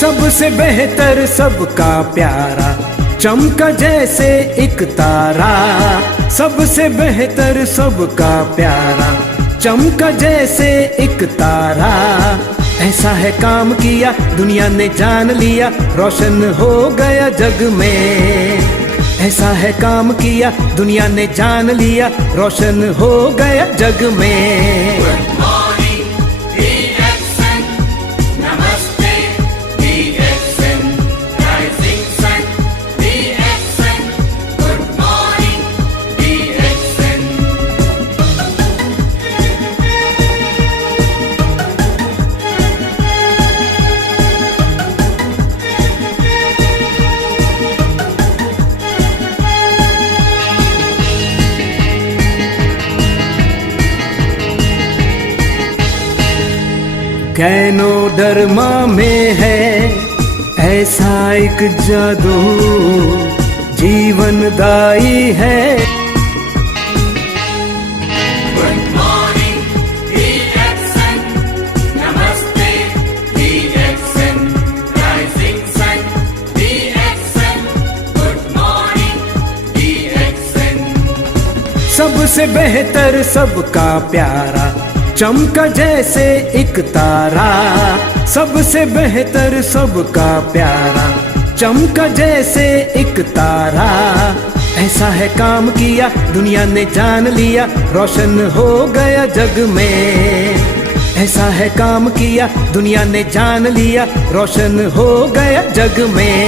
सबसे बेहतर सबका प्यारा, चमका जैसे एक तारा। सबसे बेहतर सबका प्यारा, चमका जैसे एक तारा। ऐसा है काम किया दुनिया ने जान लिया, रोशन हो गया जग में। ऐसा है काम किया दुनिया ने जान लिया, रोशन हो गया जग में। कैनोडर्मा में है ऐसा एक जादू, जीवनदायी है। गुड मॉर्निंग DXN, नमस्ते DXN, rising sun DXN, good morning DXN। सबसे बेहतर सबका प्यारा, चमका जैसे एक तारा। सबसे बेहतर सबका प्यारा, चमका जैसे एक तारा। ऐसा है काम किया दुनिया ने जान लिया, रोशन हो गया जग में। ऐसा है काम किया दुनिया ने जान लिया, रोशन हो गया जग में।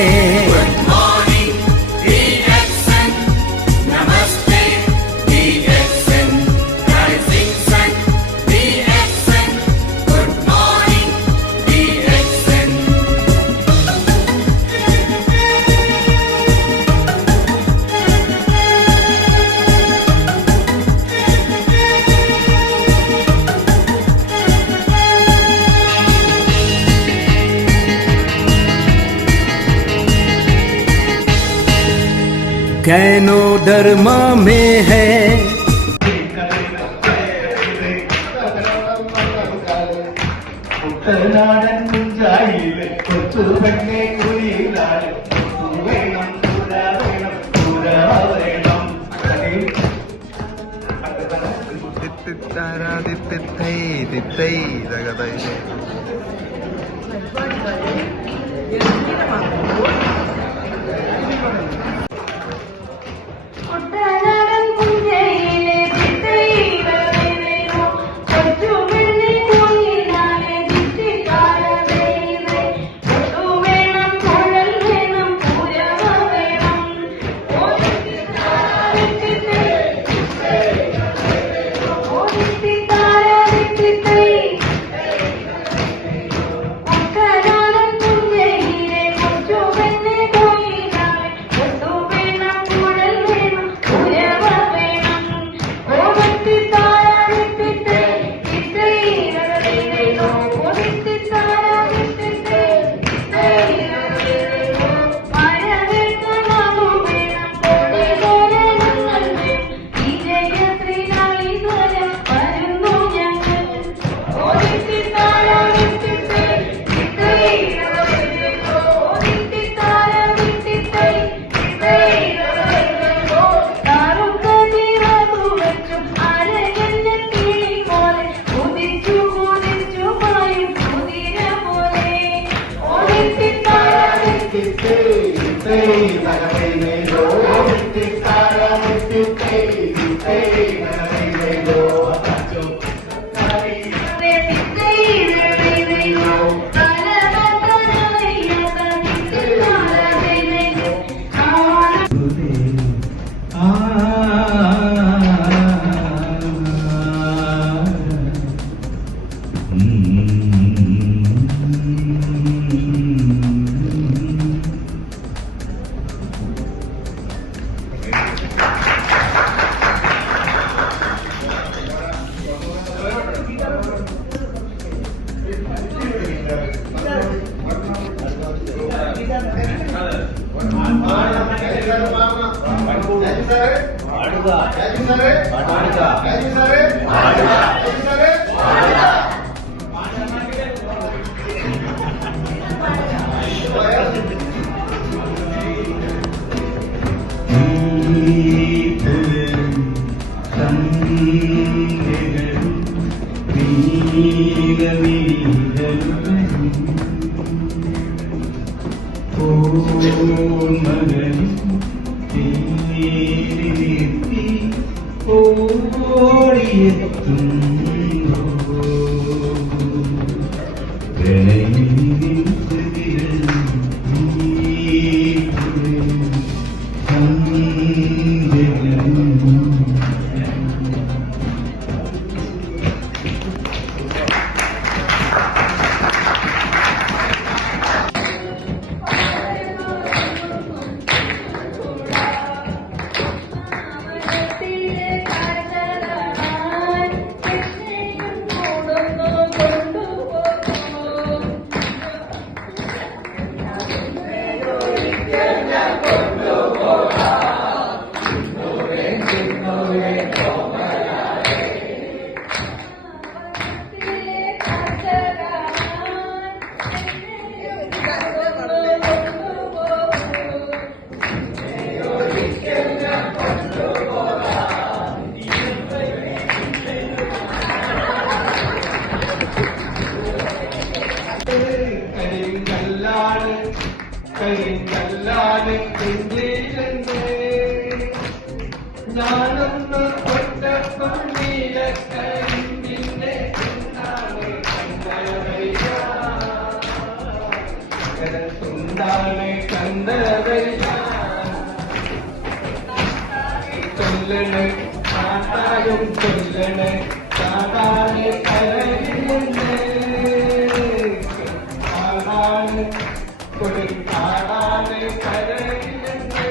कैनोडर्मा में है കുട്ടനാടൻ കുഞ്ചായിലെ കൊച്ചു പെണ്ണെ കുയിലാൽ വേണം പുര വേണം പുര വേണം തിത്തിത്താരാ തിത്തിത്തൈ തിത്തൈ തകതൈ കരിങ്കല്ലാതെ നെഞ്ചിലെന്തേ ഞാനൊന്ന് ഒറ്റപ്പം നീലക്കരിമ്പിന്റെ എന്താണ് കണ്ടവയ്യ എന്താണ് കണ്ടവയ്യ ചൊല്ലണ് കാട്ടായും ചൊല്ലണ് കാട്ടാനെ കരയിലുണ്ട് ആടാണ് കൊടുക്കാടാണ് കരയിലുണ്ട്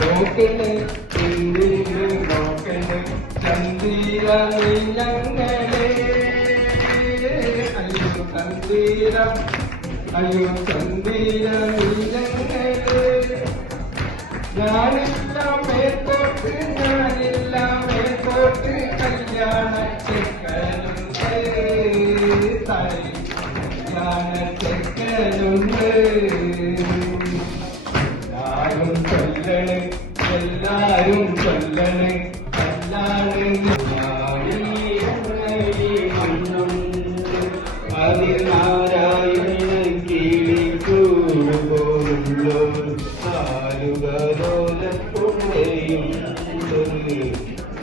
നോക്കണ് നോക്കണ് ചന്ദിര നീലങ്ങളെ അയ്യോ ചന്ദിര അയ്യോ ചന്ദിര നീലങ്ങളെ ഞാനെല്ലാം മേത്തോട്ട് ഞാനെല്ലാം മേത്തോട്ട് കല്യാണ ചെക്കനുണ്ട് കല്യാണ ചെക്കനുണ്ട് എല്ലാരും ചൊല്ലണ് അതിനാരായണ കിളിക്കൂടുപോലോ ആലുകലോലപ്പുഴയും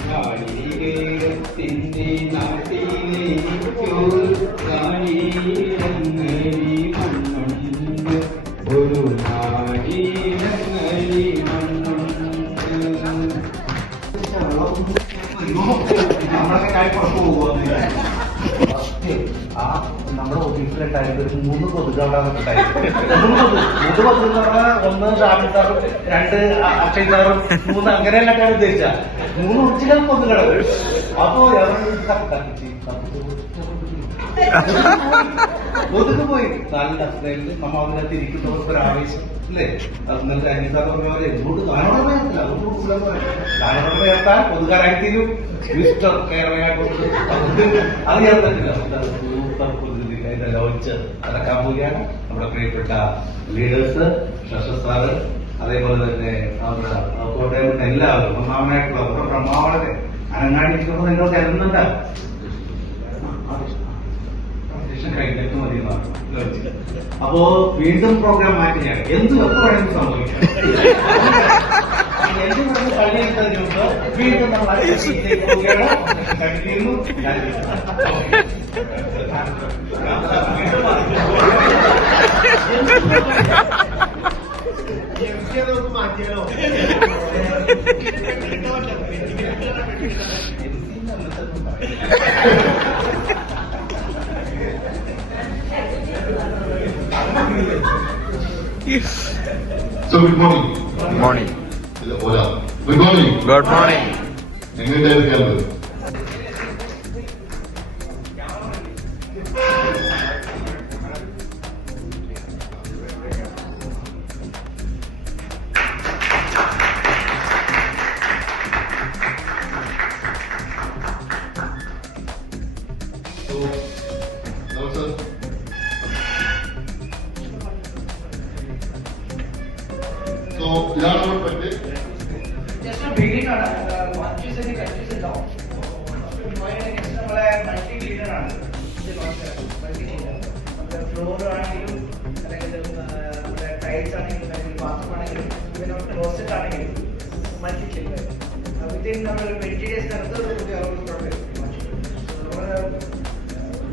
നാളികേരത്തിൻ്റെ നാട്ടിലേക്കോ നാളീരങ്ങലി മണ്ണുണ്ട് ഒരു നാളീരങ്ങലി നമ്മളൊക്കെ കാര്യം പുറത്തു പോകുക ആ നമ്മുടെ ഓഫീസിലുണ്ടായത് 3 കൊതുക് അവിടെ ഉണ്ടായിരുന്നു 3 കൊതുക് എന്ന് പറഞ്ഞാൽ 1 ഷാഫി സാറും 2 അക്ഷയ് സാറും 3 അങ്ങനെയല്ലൊക്കെയാണ് ഉദ്ദേശിച്ച 3 ഒറിജിനൽ കൊതുകള് അപ്പോ കൊതുക് പോയി നല്ല സ്നേഹിച്ച് നമ്മ അതിനെ തിരിക്കുന്നവർക്ക് ഒരു ആവേശം അല്ലേ ഇന്നലത്തെ അനിസാർ പറഞ്ഞ പോലെ എന്തുകൊണ്ട് ഗാനോടമ ചേർത്തില്ല അതുകൊണ്ട് ഗാനോടമ ചേർത്താൽ കൊതുകാരായി തീരും മിസ്റ്റർ കേരള അത് ചേർത്തില്ല ലോഞ്ച് നടക്കാൻ പോവുകയാണ് നമ്മുടെ പ്രിയപ്പെട്ട ലീഡേഴ്സ് ശശസ് സാറ് അതേപോലെ തന്നെ അവരുടെ കോട്ടയം എല്ലാവരും ഒന്നാമനായിട്ടുള്ള അവരുടെ പ്രമാവളരെ അനങ്ങാടിക്കുന്നത് നിങ്ങൾ കരുതുന്നുണ്ട് കഴിഞ്ഞിട്ട് മതി അപ്പോ വീണ്ടും പ്രോഗ്രാം മാറ്റുകയാണ് എന്തും എപ്പോഴാണെങ്കിലും സംഭവിക്കാം എന്ത് കഴിയുന്നതിന് മുമ്പ് വീണ്ടും നമ്മൾ പോവുകയാണ് കഴിയുന്നു മാറ്റിയാലോ So good morning. Good morning. Hola. Good morning. Good morning. എങ്ങനെയായിരിക്കും? ഇതാണ് നമ്മൾ പറ്റി ജസ്റ്റ് ബിഗിനിങ് ആണ്. കൺഫ്യൂസ് ഉണ്ടാവും. നമ്മളെ മൾട്ടി ക്ലീനർ ആണ്. ഫ്ലോർ ആണെങ്കിലും അല്ലെങ്കിൽ നമ്മുടെ ടൈൽസ് ആണെങ്കിലും അല്ലെങ്കിൽ ബാത്റൂം ആണെങ്കിലും ഇതിനോട് ക്ലോസറ്റ് ആണെങ്കിലും മൾട്ടി ക്ലീനർ വിത്തിൻ നമ്മൾ 20 ഡേയ്സിനകത്ത്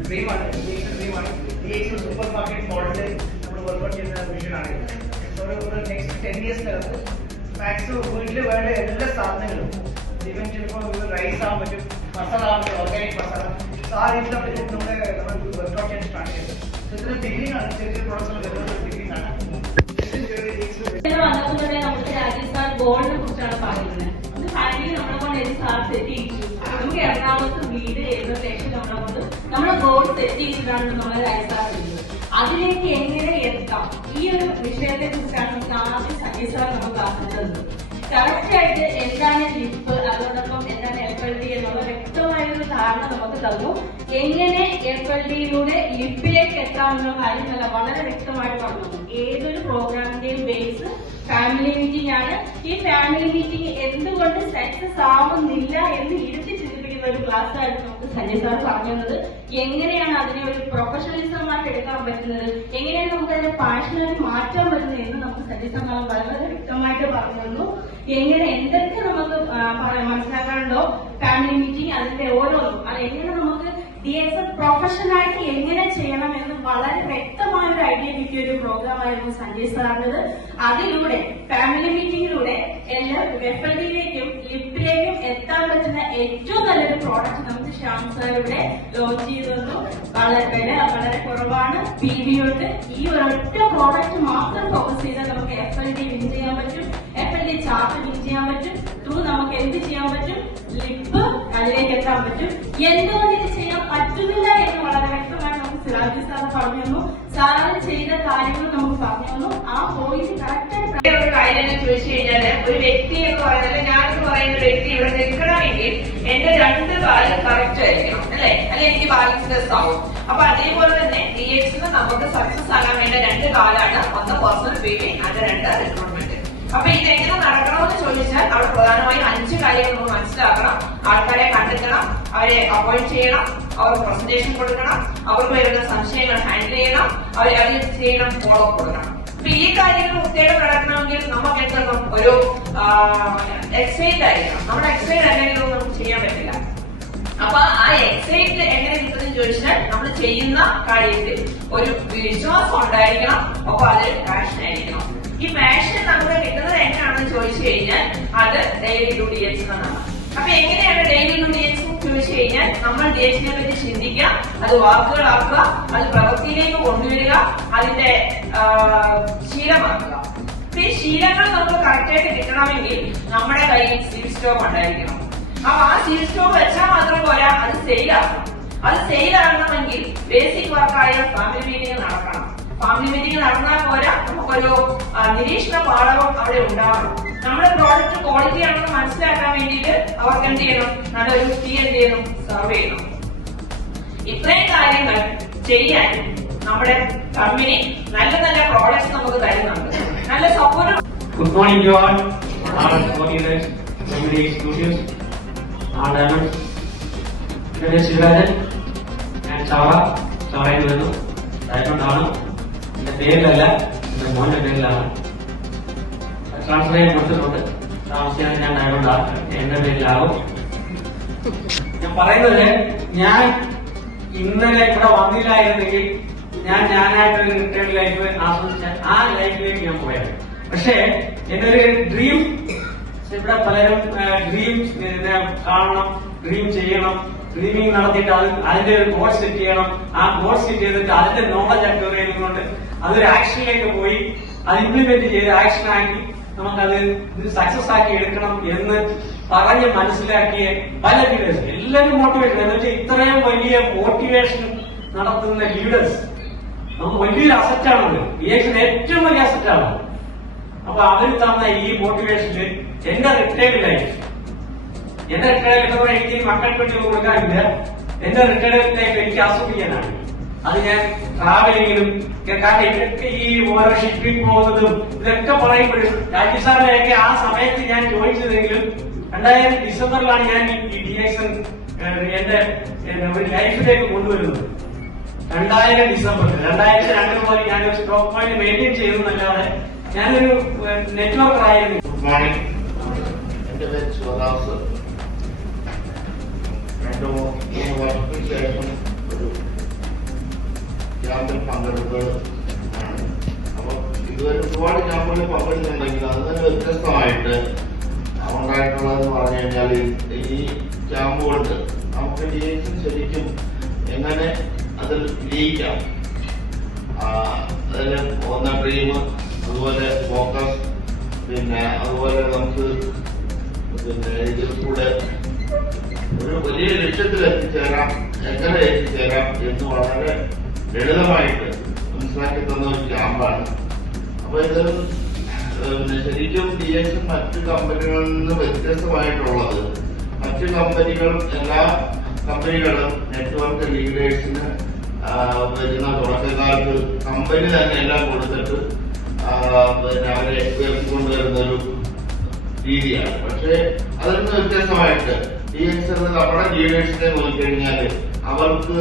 ഡ്രീമാണ് സൂപ്പർ മാർക്കറ്റ് മോഡലിൽ നമ്മൾ വർക്ക്ഔട്ട് ചെയ്യുന്ന വിഷനാണ്. നെക്സ്റ്റ് 10 ഇയേഴ്സിനകത്ത് മാക്സിമം വീട്ടിൽ വേണ്ട എല്ലാ സാധനങ്ങളും ഈവൻ ചിലപ്പോൾ റൈസ് ആകാൻ പറ്റും, മസാല ആകാൻ പറ്റും, ഓർഗാനിക് മസാല ആ രീതിയിൽ നമ്മൾ വർക്ക്ഔട്ട് ചെയ്യാൻ സ്റ്റാർട്ട് ചെയ്തത്. ഇത്ര ബിഗിനിങ് ആണ്. ചെറിയ പ്രോഡക്റ്റ് ബിഗിനിങ് ആണ്. വന്നപ്പോഴേ നമുക്ക് രാജസ്ഥാൻ ഗോൾഡിനെ കുറിച്ചാണ് പറയുന്നത്. ഇത് ഫാമിലി നമ്മളെ കൊണ്ട് ഏത് സാർ സെറ്റ് ചെയ്യിച്ചു. നമുക്ക് എറണാകുളത്ത് വീട് ചെയ്ത ശേഷം നമ്മളെ കൊണ്ട് നമ്മളെ ഗോൾ സെറ്റ് ചെയ്തിട്ടാണ് നമ്മളെ രാജസ്ഥാൻ ചെയ്യുന്നത്. അതിലേക്ക് എങ്ങനെ എത്താം ഈ ഒരു വിഷയത്തെ കുറിച്ചാണ് നമുക്ക് ആദ്യം സജി സാർ നമുക്ക് ആക്കുന്നത്. കറക്റ്റ് ആയിട്ട് എന്താണ് ലിപ്പ്, അതോടൊപ്പം എന്താണ് FLD എന്നുള്ള വ്യക്തമായ ഒരു ധാരണ നമുക്ക് തന്നു. എങ്ങനെ FLDയിലൂടെ ലിപ്പിലേക്ക് എത്താമെന്നുള്ള കാര്യം നല്ല വളരെ വ്യക്തമായിട്ട് പറഞ്ഞു. ഏതൊരു പ്രോഗ്രാമിന്റെയും ബേസ് ഫാമിലി മീറ്റിംഗ് ആണ്. ഈ ഫാമിലി മീറ്റിംഗ് എന്തുകൊണ്ട് സക്സസ് ആവുന്നില്ല എന്ന് ഇരുത്തി ചിന്തിപ്പിക്കുന്ന ഒരു ക്ലാസ് ആയിട്ട് നമുക്ക് സഞ്ജയ് സാർ പറഞ്ഞത്. എങ്ങനെയാണ് അതിനെ ഒരു പ്രൊഫഷണലിസമായിട്ട് എടുക്കാൻ പറ്റുന്നത്, എങ്ങനെയാണ് നമുക്ക് അതിനെ പാഷനായിട്ട് മാറ്റാൻ പറ്റുന്നത് എന്ന് നമുക്ക് സഞ്ജയ് സാർ വളരെ വ്യക്തമായിട്ട് പറഞ്ഞു തന്നു. എങ്ങനെ എന്തൊക്കെ നമുക്ക് മനസ്സിലാക്കാനുണ്ടോ ഫാമിലി മീറ്റിംഗ് അതിന്റെ ഓരോന്നും അത് എങ്ങനെ നമുക്ക് DXN പ്രൊഫഷനായിട്ട് എങ്ങനെ ചെയ്യണം എന്ന് വളരെ വ്യക്തമായ ഒരു ഐഡിയ കിട്ടിയ ഒരു പ്രോഗ്രാം ആയിരുന്നു സഞ്ജയ് സാറിനത്. അതിലൂടെ ഫാമിലി മീറ്റിംഗിലൂടെ എല്ലാ FLDയിലേക്കും ലിപ്പിലേക്കും എത്താൻ പറ്റുന്ന ഏറ്റവും നല്ലൊരു പ്രോഡക്റ്റ് നമുക്ക് ശ്യാം സാറിവിടെ ലോഞ്ച് ചെയ്തു തന്നു. വളരെ കുറവാണ്, PV ഉണ്ട്. ഈ ഒരൊറ്റ പ്രോഡക്റ്റ് മാത്രം ഫോക്കസ് ചെയ്താൽ നമുക്ക് FLD വിൻ ചെയ്യാൻ പറ്റും, FLD ചാർട്ട് വിൻ ചെയ്യാൻ പറ്റും. ത്രൂ നമുക്ക് എന്ത് ചെയ്യാൻ പറ്റും, ലിപ്പ് അതിലേക്ക് എത്താൻ പറ്റും. എന്തുകൊണ്ട് ഇത് ചെയ്യാൻ പറ്റുന്നില്ല എന്ന് വളരെ വ്യക്തമായി നമുക്ക് സിറാജി സാർ പറഞ്ഞു തന്നു. സാറ് ചെയ്ത കാര്യങ്ങൾ നമുക്ക് പറഞ്ഞു തന്നു. ആ പോയിന്റ് കറക്റ്റായിട്ട് ഒരു കാര്യം എന്ന് ചോദിച്ചു കഴിഞ്ഞാല് ഒരു വ്യക്തി എന്ന് പറയുന്നത് ഞാനെന്ന് പറയുന്ന ഒരു വ്യക്തി ഇവിടെ നിൽക്കണമെങ്കിൽ എന്റെ 2 കാല് കറക്റ്റ് ആയിരിക്കണം അല്ലെ, അല്ലെ എനിക്ക് ബാലൻസ്ലെസ് ആവും. അപ്പൊ അതേപോലെ തന്നെ DXN നമുക്ക് സക്സസ് ആകാൻ വേണ്ട 2 കാലാണ്. ഒന്ന് പേഴ്സണൽ ബിൽഡിംഗ്, അത് 2 റിക്രൂട്ട്മെന്റ്. അപ്പൊ ഇതെങ്ങനെ നടക്കണമെന്ന് ചോദിച്ചാൽ അവിടെ പ്രധാനമായും 5 കാര്യങ്ങൾ നമ്മൾ മനസ്സിലാക്കണം. ആൾക്കാരെ കണ്ടെത്തണം, അവരെ അപ്പോയിന്റ് ചെയ്യണം, അവർക്ക് പ്രസന്റേഷൻ കൊടുക്കണം, അവർക്ക് വരുന്ന സംശയങ്ങൾ ഹാൻഡിൽ ചെയ്യണം, അവരെ അത് ചെയ്യണം, ഫോളോ അപ്പ് കൊടുക്കണം. അപ്പൊ ഈ കാര്യങ്ങൾ വൃത്തിയായിട്ട് നടക്കണമെങ്കിൽ നമുക്ക് എന്തെങ്കിലും ഒരു എക്സൈറ്റ് ആയിരിക്കണം. നമ്മുടെ എക്സൈറ്റ് അല്ലെങ്കിൽ നമുക്ക് ചെയ്യാൻ പറ്റില്ല. അപ്പൊ ആ എക്സൈറ്റ് എങ്ങനെ കിട്ടുമെന്ന് ചോദിച്ചാൽ നമ്മൾ ചെയ്യുന്ന കാര്യത്തിൽ ഒരു വിശ്വാസം ഉണ്ടായിരിക്കണം, അപ്പൊ അതിൽ പാഷൻ ആയിരിക്കണം. ഈ പാഷൻ നമുക്ക് കിട്ടുന്നത് എങ്ങനെയാണെന്ന് ചോദിച്ചു കഴിഞ്ഞാൽ അത് ഡെയിലി DXN എന്നാണ്. അപ്പൊ എങ്ങനെയാണ് ഡെയിലി DXN ചോദിച്ചു കഴിഞ്ഞാൽ നമ്മൾ DXN നെ പറ്റി ചിന്തിക്കുക, അത് വാക്കുകളാക്കുക, അത് പ്രവൃത്തിയിലേക്ക് കൊണ്ടുവരിക, അതിന്റെ ശീലമാക്കുക. ഈ ശീലങ്ങൾ നമുക്ക് കറക്റ്റായിട്ട് കിട്ടണമെങ്കിൽ നമ്മുടെ കയ്യിൽ സീൽ സ്റ്റോക്ക് ഉണ്ടായിരിക്കണം. അപ്പൊ ആ സീൽ സ്റ്റോക്ക് വെച്ചാൽ മാത്രം പോരാ, അത് സെയിലാക്കണം. അത് സെയിലാകണമെങ്കിൽ ബേസിക് വർക്കായ ഫാമിലി മീറ്റിംഗ് നടക്കണം. ഫാമിലി മീറ്റിംഗ് നടന്നാൽ പോരാ, നമുക്കൊരു നിരീക്ഷണ പാഠവും അവിടെ ഉണ്ടാവണം. നമ്മുടെ പ്രോഡക്റ്റ് ക്വാളിറ്റി ആണെന്ന് മനസ്സിലാക്കാൻ വേണ്ടിയിട്ട് അവർക്ക് എന്ത് ചെയ്യണം, നല്ലൊരു എന്ത് ചെയ്യണം, സർവ് ചെയ്യണം. ഇത്രയും കാര്യങ്ങൾ ചെയ്യാൻ നമ്മുടെ കമ്പനി നല്ല നല്ല പ്രോഡക്ട്സ് നമുക്ക് തരുന്നുണ്ട്, നല്ല support. Good morning to all. Our family studios and diamonds. This is Shivarajan and Chava വരുന്നു. ഡയമണ്ട് ആണ്. എന്റെ പേരിലല്ല, എന്റെ മോന്റെ പേരിലാണ്. ട്രാൻസ്ലേറ്റ് കൊടുത്തിട്ടുണ്ട്. താമസിയാതെ ഞാൻ ഡയമണ്ട് ആണ്, എന്റെ പേരിലാവും. ഞാൻ പറയുന്നത്, ഞാൻ ഇന്നലെ ഇവിടെ വന്നില്ലായിരുന്നെങ്കിൽ ഞാനായിട്ടൊരു റിട്ടേൺ ലൈഫ് ആസ്വദിച്ച ആ ലൈഫിലേക്ക് ഞാൻ പോയത്. പക്ഷേ എന്റെ ഒരു ഡ്രീം, ഇവിടെ പലരും ഡ്രീംസ് കാണണം, ഡ്രീം ചെയ്യണം, ഡ്രീമിങ് നടത്തിയിട്ട് അതിന്റെ ഒരു ഗോൾ സെറ്റ് ചെയ്യണം. ആ ഗോൾ സെറ്റ് ചെയ്തിട്ട് അതിന്റെ നോളജ് അക്വയർ ചെയ്തുകൊണ്ട് അതൊരു ആക്ഷനിലേക്ക് പോയി അത് ഇംപ്ലിമെന്റ് ചെയ്ത് ആക്ഷൻ ആക്കി നമുക്കത് ഇത് സക്സസ് ആക്കി എടുക്കണം എന്ന് പറഞ്ഞ് മനസ്സിലാക്കിയ പല ലീഡേഴ്സ് എല്ലാവരും മോട്ടിവേഷൻ എന്ന് വെച്ചാൽ ഇത്രയും വലിയ മോട്ടിവേഷൻ നടത്തുന്ന ലീഡേഴ്സ് നമുക്ക് വലിയൊരു അസറ്റാണത്. റിയാക്ഷൻ ഏറ്റവും വലിയ അസറ്റാണ്. അപ്പൊ അവർ തന്ന ഈ മോട്ടിവേഷനിൽ എന്റെ റിട്ടയർഡ് ലൈഫ് എനിക്ക് മക്കൾക്ക് വേണ്ടി കൊടുക്കാനില്ല. എന്റെ റിട്ടയർഡ് ലൈഫ് എനിക്ക് ആസ്വദിക്കാനാണ്. അത് ഞാൻ ട്രാവലിങ്ങിനും കാരണം ഇതൊക്കെ ഈ ഓരോ ഷിപ്പിൽ പോകുന്നതും ഇതൊക്കെ പറയുമ്പോഴും രാജീവ് സാറിനെയൊക്കെ ആ സമയത്ത് ഞാൻ ജോയിൻ ചെയ്തെങ്കിലും 2000 ഡിസംബറിലാണ് ഞാൻ ഈ DXN എന്റെ ഒരു ലൈഫിലേക്ക് കൊണ്ടുവരുന്നത്. 2000 ഡിസംബറിൽ 2002 മുതൽ ഞാനൊരു സ്റ്റോക്ക് പോയിന്റ് മെയിൻറ്റെയിൻ ചെയ്തെന്നല്ലാതെ ഞാനൊരു നെറ്റ്വർക്ക് ആയിരുന്നു. Good morning. എന്റെ പേര് ശിവദാസ്. 2-3 വർഷത്തിന് ശേഷം ഒരു ക്യാമ്പിൽ പങ്കെടുത്തത് ആണ്. അപ്പൊ ഇതുവരെ ഒരുപാട് ക്യാമ്പുകളിൽ പങ്കെടുക്കുന്നുണ്ടെങ്കിൽ അത് തന്നെ വ്യത്യസ്തമായിട്ട് ഉണ്ടായിട്ടുള്ളതെന്ന് പറഞ്ഞു കഴിഞ്ഞാൽ ഈ ക്യാമ്പ് കൊണ്ട് നമുക്ക് DXN ശരിക്കും എങ്ങനെ അതിൽ ജയിക്കാം, അതിൽ ഒന്ന് ഡ്രീം, അതുപോലെ ഫോക്കസ്, പിന്നെ അതുപോലെ നമുക്ക് പിന്നെ ഇതിൽ കൂടെ ഒരു വലിയ ലക്ഷ്യത്തിൽ എത്തിച്ചേരാം, എങ്ങനെ എത്തിച്ചേരാം എന്ന് വളരെ ലളിതമായിട്ട് മനസ്സിലാക്കി തന്ന ഒരു ക്യാമ്പാണ്. അപ്പൊ ഇത് പിന്നെ ശരിക്കും DXN മറ്റു കമ്പനികളിൽ നിന്ന് വ്യത്യസ്തമായിട്ടുള്ളത്, മറ്റു കമ്പനികൾ എല്ലാ കമ്പനികളും നെറ്റ്വർക്ക് ലീഡേഴ്സിന് വരുന്ന തുടക്കക്കാർക്ക് കമ്പനി തന്നെ എല്ലാം കൊടുത്തിട്ട് പിന്നെ അവരെ ഉയർത്തിക്കൊണ്ടുവരുന്ന ഒരു രീതിയാണ്. പക്ഷെ അതിൽ നിന്ന് വ്യത്യസ്തമായിട്ട് DXN നമ്മുടെ ലീഡേഴ്സിനെ നോക്കിക്കഴിഞ്ഞാൽ അവർക്ക്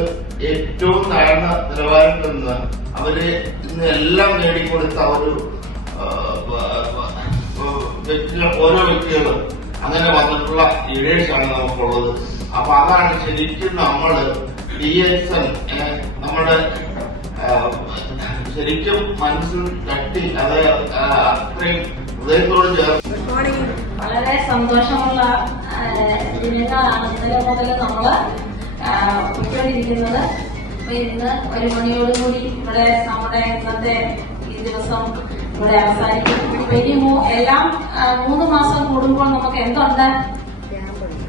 ഏറ്റവും താഴ്ന്ന നിലവാരത്തിൽ നിന്ന് അവര് ഇന്ന് എല്ലാം നേടിക്കൊടുത്ത ഒരു ഓരോ വ്യക്തികളും അങ്ങനെ വന്നിട്ടുള്ള ലീഡേഴ്സാണ് നമുക്കുള്ളത്. അപ്പൊ അതാണ് ശരിക്കും നമ്മള് DXN നമ്മുടെ ശരിക്കും മനസ്സിൽ തട്ടി അത് അത്രയും ഹൃദയത്തോട് ചേർന്ന്. വളരെ സന്തോഷമുള്ള ദിനങ്ങളാണ് ഇന്നലെ മുതൽ നമ്മള് ഉൾക്കൊണ്ടിരിക്കുന്നത്. അപ്പൊ ഇന്ന് 1 മണിയോടുകൂടി ഇവിടെ നമ്മുടെ ഇന്നത്തെ ഈ ദിവസം ഇവിടെ അവസാനിക്കും. ഇനി എല്ലാം 3 മാസം കൂടുമ്പോൾ നമുക്ക് എന്തുണ്ട്?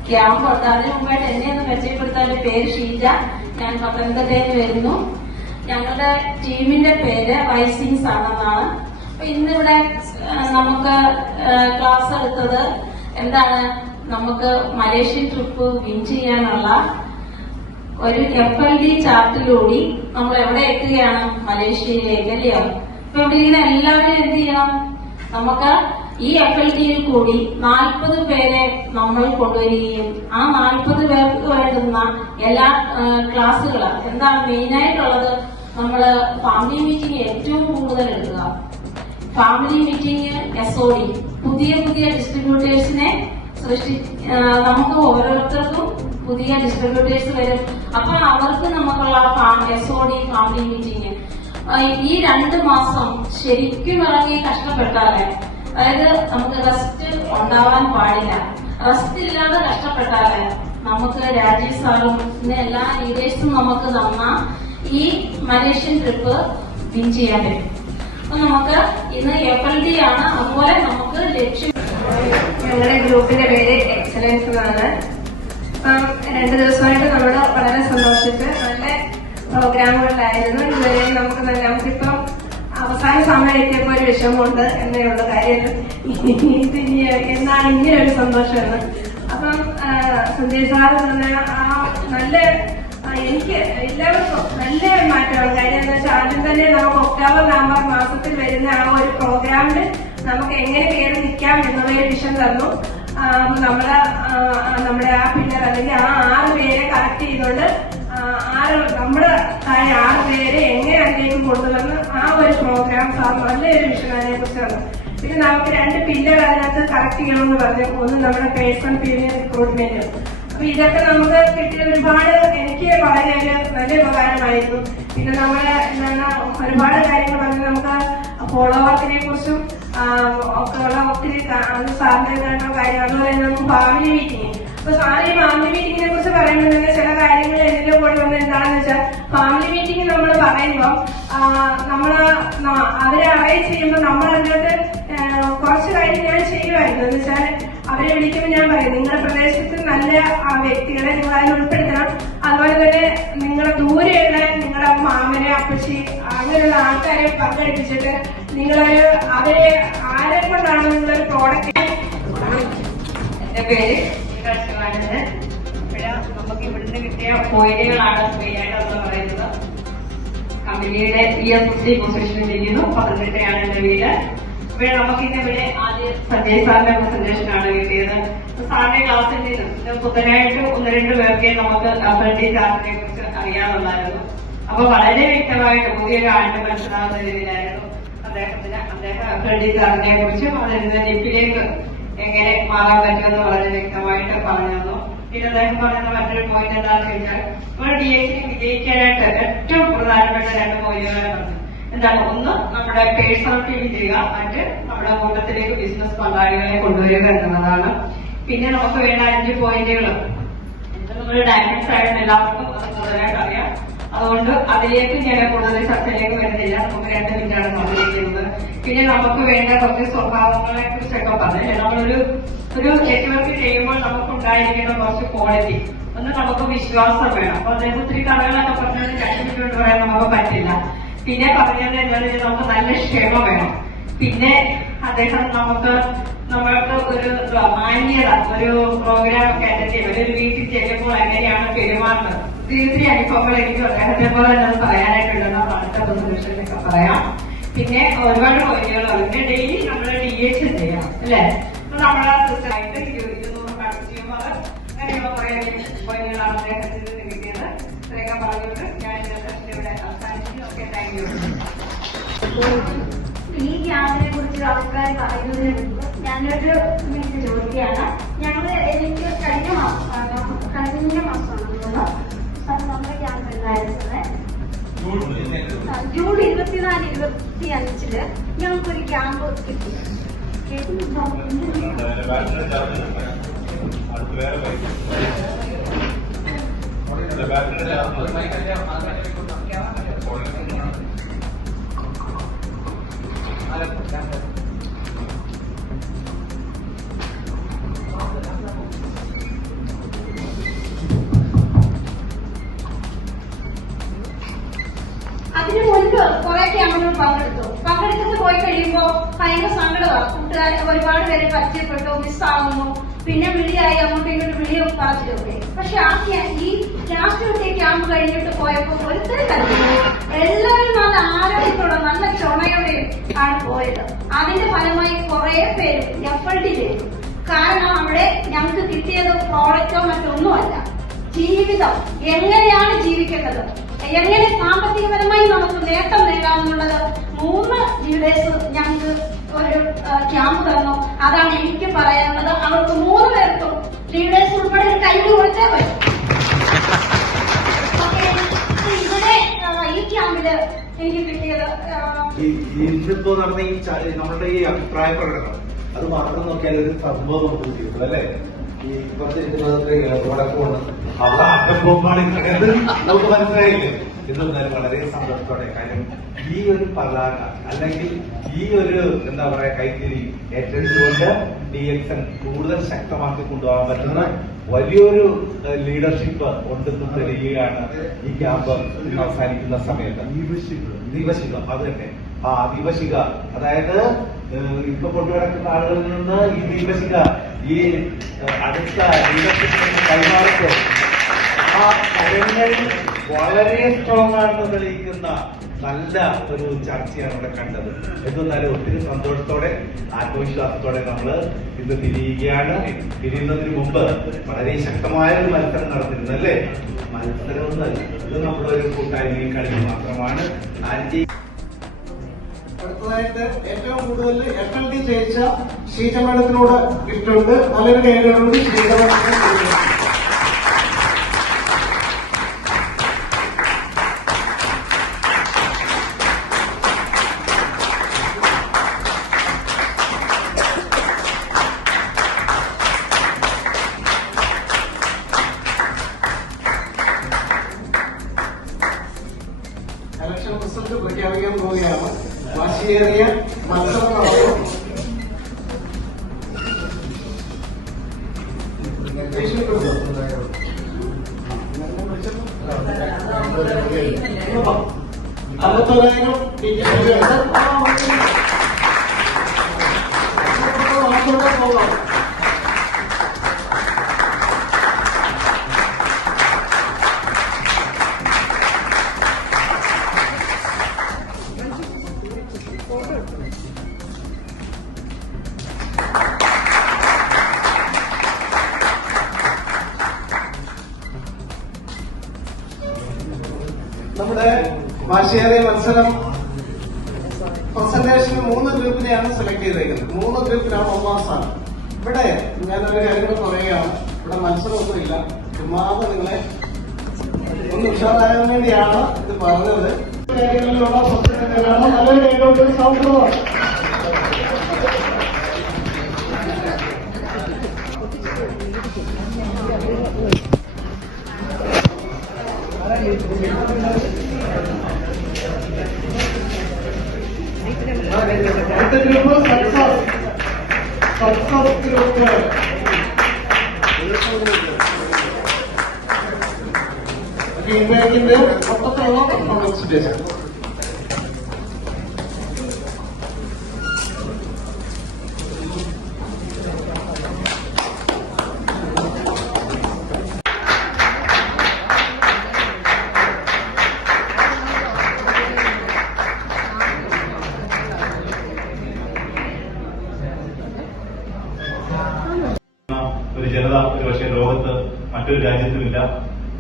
ക്യാമ്പ് ഉണ്ട്. അതിന് മുമ്പായിട്ട് എന്നെ ഒന്ന് പരിചയപ്പെടുത്താൻ പേര് ഷീജ. ഞാൻ പത്തനംതിട്ടയിൽ വരുന്നു. ഞങ്ങളുടെ ടീമിന്റെ പേര് റൈസിങ്സ് ആണെന്നാണ്. അപ്പൊ ഇന്നിവിടെ നമുക്ക് ക്ലാസ് എടുത്തത് എന്താണ്? നമുക്ക് മലേഷ്യൻ ട്രിപ്പ് വിൻ ചെയ്യാനുള്ള ഒരു FLD ചാർട്ടിലൂടെ നമ്മൾ എവിടെ എത്തുകയാണ്? മലേഷ്യയിലേക്ക്, അല്ലയോ? ഇപ്പൊ ഇവിടെ ഇങ്ങനെ എല്ലാവരും എന്ത് ചെയ്യണം? നമുക്ക് ഈ FLDയിൽ കൂടി 40 പേരെ നമ്മൾ കൊണ്ടുവരികയും ആ 40 പേർക്ക് വേണ്ടുന്ന എല്ലാ ക്ലാസ്സുകൾ എന്താണ് മെയിനായിട്ടുള്ളത്? നമ്മള് ഫാമിലി മീറ്റിംഗ് ഏറ്റവും കൂടുതൽ എടുക്കുക. ഫാമിലി മീറ്റിംഗ്, SOD, പുതിയ ഡിസ്ട്രിബ്യൂട്ടേഴ്സിനെ നമുക്ക് ഓരോരുത്തർക്കും പുതിയ ഡിസ്ട്രിബ്യൂട്ടേഴ്സ് വരും. അപ്പൊ അവർക്ക് നമുക്കുള്ള SOD ഫാമിലി മീറ്റിംഗ് ഈ 2 മാസം ശരിക്കും ഇറങ്ങി കഷ്ടപ്പെട്ടാലേ, അതായത് നമുക്ക് റെസ്റ്റ് ഉണ്ടാവാൻ പാടില്ല. റെസ്റ്റ് ഇല്ലാതെ കഷ്ടപ്പെട്ടാലേ നമുക്ക് രാജീവ് സാറും ഇന്ന് എല്ലാ ലീഡേഴ്സും നമുക്ക് തന്ന ഈ മലേഷ്യൻ ട്രിപ്പ് വിൻ ചെയ്യാൻ പറ്റും. അപ്പൊ നമുക്ക് ഇന്ന് FLD ആണ്. അതുപോലെ നമുക്ക് ലക്ഷ്യം, ഞങ്ങളുടെ ഗ്രൂപ്പിന്റെ പേര് എക്സലൻസ് എന്നാണ്. 2 ദിവസമായിട്ട് നമ്മൾ വളരെ സന്തോഷിച്ച് നല്ല പ്രോഗ്രാമുകളിലായിരുന്നു. ഇതുവരെ നമുക്കിപ്പം അവസാന സമയം എത്തിയപ്പോ ഒരു വിഷമമുണ്ട് എന്നുള്ള കാര്യം. എന്നാണ് ഇങ്ങനെ ഒരു സന്തോഷം എന്ന്. അപ്പം സഞ്ജയ് സാർ നല്ല എനിക്ക് എല്ലാവർക്കും നല്ല മാറ്റമാണ്. കാര്യം എന്താ വെച്ചാൽ ആദ്യം തന്നെ നമുക്ക് ഒക്ടോബർ നവംബർ മാസത്തിൽ വരുന്ന ആ ഒരു പ്രോഗ്രാമിൽ നമുക്ക് എങ്ങനെ കയറി നിൽക്കാം എന്നുള്ളൊരു വിഷൻ തന്നു. നമ്മുടെ ആ പിള്ളേർ അല്ലെങ്കിൽ ആ 6 പേരെ കറക്റ്റ് ചെയ്തുകൊണ്ട് നമ്മുടെ താഴെ 6 പേരെ എങ്ങനെ അതിലേക്ക് കൊണ്ടുവന്ന് ആ ഒരു പ്രോഗ്രാം സാർ നല്ലൊരു വിഷൻ അതിനെ കുറിച്ച് തന്നു. പിന്നെ നമുക്ക് 2 പില്ലർ അതിനകത്ത് കറക്റ്റ് ചെയ്യണമെന്ന് പറഞ്ഞു. ഒന്ന് നമ്മുടെ പേഴ്സണൽ പീരിയഡ് റിക്രൂട്ട്മെന്റ്. അപ്പൊ ഇതൊക്കെ നമുക്ക് കിട്ടിയ ഒരുപാട് എനിക്ക് വളരെ നല്ല ഉപകാരമായിരുന്നു. പിന്നെ നമ്മളെ എന്താണ് ഒരുപാട് കാര്യങ്ങൾ പറഞ്ഞ് നമുക്ക് ഫോളോ വർക്കിനെ കുറിച്ചും ഒക്കെയുള്ള ഒത്തിരി സാറിന്റെ കാര്യം. അതുപോലെ തന്നെ നമുക്ക് ഫാമിലി മീറ്റിംഗ്. അപ്പൊ സാറ് ഈ ഫാമിലി മീറ്റിംഗിനെ കുറിച്ച് പറയുമ്പോൾ തന്നെ ചില കാര്യങ്ങൾ എന്തിന്റെ കൂടെ വന്ന് എന്താണെന്ന് വെച്ചാൽ, ഫാമിലി മീറ്റിംഗ് നമ്മൾ പറയുമ്പോൾ അവരെ അറേഞ്ച് ചെയ്യുമ്പോൾ നമ്മൾ അതിനകത്ത് കുറച്ച് കാര്യം ഞാൻ ചെയ്യുമായിരുന്നു. എന്ന് വെച്ചാൽ അവരെ വിളിക്കുമ്പോൾ ഞാൻ പറയും, നിങ്ങളുടെ പ്രദേശത്ത് നല്ല വ്യക്തികളെ നിങ്ങൾ അതിൽ ഉൾപ്പെടുത്തണം. അതുപോലെ തന്നെ നിങ്ങളുടെ ദൂരെയുള്ള നിങ്ങളുടെ മാമനെ, അപ്പച്ചി, അങ്ങനെയുള്ള ആൾക്കാരെ പങ്കെടുപ്പിച്ചിട്ട് നിങ്ങളൊരു അവരെ ആരെ കൊണ്ടാണ് നിങ്ങളൊരു പ്രോഡക്റ്റ്. എന്റെ പേര് നമുക്ക് ഇവിടുന്ന് കിട്ടിയ പോയിന്റുകളാണ് മെയിനായിട്ടെന്ന് പറയുന്നത്. കമ്പനിയുടെ ESC പൊസിഷനിൽ ഇരിക്കുന്നു. പത്തനംതിട്ടയാണ് എന്റെ വീട്. ഇവിടെ നമുക്കിന്നിവിടെ ആദ്യം സഞ്ജയ് സാറിന്റെ പ്രസന്റേഷൻ ആണ് കിട്ടിയത്. സാറിന്റെ ക്ലാസ്സിൽ നിന്ന് പുത്തനായിട്ട് 1-2 പേർക്ക് നമുക്ക് അപ്രന്റീസ് ആർട്ടിനെ കുറിച്ച് അറിയാവുന്നതായിരുന്നു. അപ്പൊ വളരെ വ്യക്തമായിട്ട് പുതിയൊരു ആളിന്റെ മനസ്സിലാവുന്ന രീതിയിലായിരുന്നു അദ്ദേഹം അപ്രന്റീസ് ആർട്ടിനെ കുറിച്ചും അതിൽ നിന്ന് ലിപ്പിലേക്ക് എങ്ങനെ മാറാൻ പറ്റുമെന്ന് വളരെ വ്യക്തമായിട്ട് പറഞ്ഞു തന്നു. പിന്നെ അദ്ദേഹം പറയുന്ന മറ്റൊരു പോയിന്റ് എന്താണെന്ന് ചോദിച്ചാൽ, നമ്മുടെ DXന് വിജയിക്കാനായിട്ട് ഏറ്റവും പ്രധാനപ്പെട്ട 2 പോയിന്റുകളെ പറഞ്ഞു. എന്താണ്? ഒന്ന്, നമ്മുടെ പേഴ്സണാലിറ്റി ചെയ്യുക, മറ്റ് നമ്മുടെ കൂട്ടത്തിലേക്ക് ബിസിനസ് പങ്കാളികളെ കൊണ്ടുവരിക എന്നുള്ളതാണ്. പിന്നെ നമുക്ക് വേണ്ട 5 പോയിന്റുകൾ നമ്മൾ ഡയറക്ട് ആയിട്ട് എല്ലാവർക്കും അത് കൂടുതലായിട്ട് അറിയാം. അതുകൊണ്ട് അതിലേക്ക് ഞാൻ കൂടുതൽ ചർച്ചയിലേക്ക് വരുന്നില്ല. നമുക്ക് 2 മിനിറ്റാണ് പറഞ്ഞിരിക്കുന്നത്. പിന്നെ നമുക്ക് വേണ്ട കുറച്ച് സ്വഭാവങ്ങളെ കുറിച്ചൊക്കെ പറഞ്ഞില്ലേ, നമ്മളൊരു നെറ്റ്വർക്ക് ചെയ്യുമ്പോൾ നമുക്ക് ഉണ്ടായിരിക്കുന്ന കുറച്ച് ക്വാളിറ്റി. ഒന്ന്, നമുക്ക് വിശ്വാസം വേണം. അപ്പൊ അദ്ദേഹം ഒത്തിരി കഥകളൊക്കെ പറഞ്ഞത് 2 മിനിറ്റ് കൊണ്ട് പറയാൻ നമുക്ക് പറ്റില്ല. പിന്നെ പറഞ്ഞത് എന്താണെന്ന് വെച്ചാൽ നമുക്ക് നല്ല ക്ഷമ വേണം. പിന്നെ അദ്ദേഹം നമ്മൾക്ക് ഒരു മാന്യത, ഒരു പ്രോഗ്രാം ഒക്കെ അറ്റൻഡ് ചെയ്യും, ഒരു വീട്ടിൽ ചെല്ലുമ്പോൾ എങ്ങനെയാണ് പെരുമാറുന്നത്, ഒത്തിരി അനുഭവങ്ങൾ എനിക്ക് അദ്ദേഹത്തെ പോലെ തന്നെ പറയാനായിട്ടുണ്ടെന്ന് അടുത്ത പ്രസന്റേഷനിലൊക്കെ പറയാം. പിന്നെ ഒരുപാട് പോയിന്റുകളുണ്ട്. പിന്നെ ഡെയിലി നമ്മൾ DH ചെയ്യണം അല്ലെ? നമ്മുടെ സിസ്റ്റമായിട്ട് 200 കൺസ്യൂമർ അങ്ങനെയുള്ള കുറെ പോയിന്റുകളാണ് അദ്ദേഹത്തിൽ നിന്ന് കിട്ടിയത്. ഇത്രയൊക്കെ പറഞ്ഞിട്ട് ഞാൻ ഇവിടെ അവസാനിക്കുന്നു. Okay, thank you. ഈ ക്യാമ്പിനെ കുറിച്ച് അഭിപ്രായം പറയുന്നതിന് മുമ്പ് ഞാനൊരു മിനിറ്റ് ചോദിക്കുകയാണ്. എനിക്ക് കഴിഞ്ഞ മാസമാണ് നമ്മുടെ ക്യാമ്പ് ഉണ്ടായിരുന്നത്. ജൂൺ 24-25 ഞങ്ങൾക്കൊരു ക്യാമ്പ് കിട്ടി. അതിനു മുൻപ് കുറെ ക്യാമ്പുകൾ പങ്കെടുത്തിട്ട് പോയി കഴിയുമ്പോ ഭയങ്കര സങ്കടമാണ്. കൂട്ടുകാരെ ഒരുപാട് പേരെ പരിചയപ്പെട്ടു, മിസ്സാവുന്നു, പിന്നെ വിളിയായി അങ്ങോട്ടും ഇങ്ങോട്ടും വിളിയോ പറഞ്ഞിട്ടൊക്കെ. പക്ഷെ ഈ ലാസ്റ്റ് കിട്ടിയ ക്യാമ്പ് കഴിഞ്ഞിട്ട് പോയപ്പോ ഒരുത്തരും കണ്ടില്ല. എല്ലാവരും നല്ല ആരോഗ്യത്തോടെ നല്ല ചുമയോടെയും ആണ് പോയത്. അതിന്റെ ഫലമായി കുറെ പേര് എഫേർട്ട് ചെയ്തു. കാരണം അവിടെ ഞങ്ങൾക്ക് കിട്ടിയത് പ്രോഡക്റ്റോ മറ്റൊന്നുമല്ല, ജീവിതം എങ്ങനെയാണ് ജീവിക്കേണ്ടത്, എങ്ങനെ സാമ്പത്തികപരമായി നമുക്ക് നേട്ടം നേടാമെന്നുള്ളത് 3 ലീഡേഴ്സ് ഞങ്ങൾക്ക് ഒരു ക്യാമ്പ് തന്നു. അതാണ് എനിക്ക് പറയാനുള്ളത്. അവർക്ക് 3 പേർക്കും ലീഡേഴ്സ് ഉൾപ്പെടെ ഒരു കൈ കൊടുത്തേ പറ്റും. ഇവിടെ ഈ ക്യാമ്പില് എനിക്ക് കിട്ടിയത് ഇന്നിപ്പോ നടന്ന നമ്മളുടെ ഈ അഭിപ്രായ പ്രകടനം അത് മാത്രം നോക്കിയാൽ ഒരു സംഭവം നമുക്ക് കിട്ടും അല്ലെ? ഈ കുറച്ച് വടക്കുകൊണ്ട് അവിടെ അക്കമ്പോമ്പാണ് നമുക്ക് മനസ്സിലായില്ലേ? ഇതെന്നാലും വളരെ സന്തോഷത്തോടെ, കാര്യം ഈ ഒരു പതാക അല്ലെങ്കിൽ ഈ ഒരു എന്താ പറയാ കൈത്തിരി ഏറ്റെടുത്തുകൊണ്ട് DXN കൂടുതൽ ശക്തമാക്കി കൊണ്ടുപോകാൻ പറ്റുന്ന വലിയൊരു ലീഡർഷിപ്പ് ഉണ്ടെന്ന് തെളിയുകയാണ് ഈ ക്യാമ്പ് അവസാനിക്കുന്ന സമയത്ത്. ദീപശിഖ അത് തന്നെ, ദീപശിഖ, അതായത് ഇപ്പൊ കൊണ്ടുനടക്കുന്ന ആളുകളിൽ നിന്ന് ഈ ദീപശിഖ ഈ അടുത്ത ലീഡർഷിപ്പിന് കൈമാറുമ്പോൾ ആ കാര്യങ്ങളിൽ വളരെ സ്ട്രോങ് ആണെന്ന് തെളിയിക്കുന്ന നല്ല ഒരു ചർച്ചയാണ് ഇവിടെ കണ്ടത്. എന്തെന്നാലും ഒത്തിരി സന്തോഷത്തോടെ ആത്മവിശ്വാസത്തോടെ നമ്മൾ ഇത് തിരിയുകയാണ്. തിരിയുന്നതിന് മുമ്പ് വളരെ ശക്തമായ ഒരു മത്സരം നടന്നിരുന്നു അല്ലേ? മത്സരമൊന്നുമല്ല, ഇത് നമ്മളൊരു കൂട്ടായ്മയും കളി മാത്രമാണ്. അടുത്തതായിട്ട് ഏറ്റവും കൂടുതൽ FLD ജയിച്ച ശ്രീജ മേഡത്തിനോട് ഇഷ്ടമുണ്ട്. നല്ലൊരു കൈകളോട് ശ്രീജ മേഡത്തിനെ ഇലക്ഷൻ റിസൾട്ട് പ്രഖ്യാപിക്കാൻ പോവുകയാണ്. വാശിയേറിയ മത്സരം നടന്നു. അമ്പത്തോരായിരം പോകാം. നമ്മുടെ വാശിയേറിയ മത്സരം പ്രസന്റേഷന് 3 ഗ്രൂപ്പിനെയാണ് സെലക്ട് ചെയ്തേക്കുന്നത്. 3 ഗ്രൂപ്പിനാണ് 1 സ്ഥാനം. ഇവിടെ ഞാനൊരു കാര്യം കൂടെ പറയുകയാണ്, ഇവിടെ മത്സരമൊന്നുമില്ല, ചുമ്മാതെ നിങ്ങളെ ഒന്ന് ഉഷാറാകാൻ വേണ്ടിയാണ് ഇത് പറഞ്ഞത്. കാര്യങ്ങളിലുള്ള പ്രശ്നങ്ങളാണ് നല്ലൊരു കൈകൊണ്ട് സൗഹൃദമാണ്. അടുത്ത ഗ്രൂപ്പ് സക്സസ് ഗ്രൂപ്പ്. ഫീഡ്ബാക്കിന്റെ മൊത്തത്തിലുള്ള പെർഫോമൻസ് ബേസ്. ഒരു ജനത ഒരുപക്ഷെ ലോകത്ത് മറ്റൊരു രാജ്യത്തുമില്ല.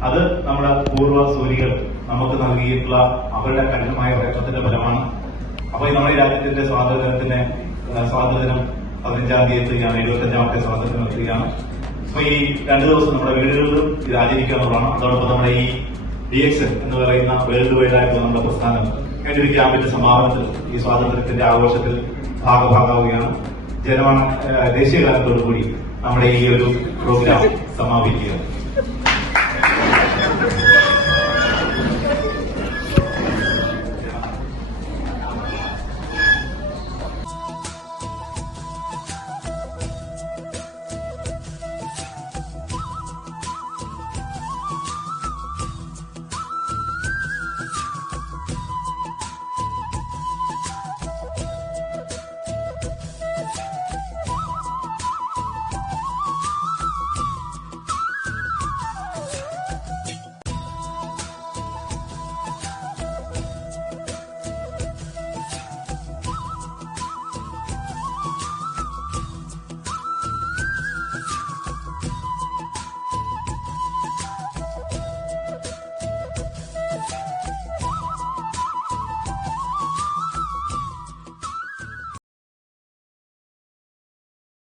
അത് നമ്മുടെ പൂർവ്വ സൂരികൾ നമുക്ക് നൽകിയിട്ടുള്ള അവരുടെ കഠിനമായ പ്രയത്നത്തിന്റെ ഫലമാണ്. അപ്പൊ നമ്മുടെ രാജ്യത്തിന്റെ സ്വാതന്ത്ര്യം 15-ാം തീയതി എത്തുകയാണ്, 75ാമത്തെ സ്വാതന്ത്ര്യം എത്തുകയാണ്. അപ്പൊ ഈ 2 ദിവസം നമ്മുടെ വീടുകളിലും ഇത് ആചരിക്കുക എന്നുള്ളതാണ്. അതോടൊപ്പം നമ്മുടെ ഈ DXN എന്ന് പറയുന്ന വേൾഡ് വൈഡ് ആയിട്ടുള്ള നമ്മുടെ പ്രസ്ഥാനം ഒരു ക്യാമ്പിന്റെ സമാപനത്തിൽ ഈ സ്വാതന്ത്ര്യത്തിന്റെ ആഘോഷത്തിൽ ഭാഗമാവുകയാണ്. ദേശീയ ഗാനത്തോടുകൂടി നമ്മുടെ ഈ ഒരു പ്രോഗ്രാം സമാപിക്കുക.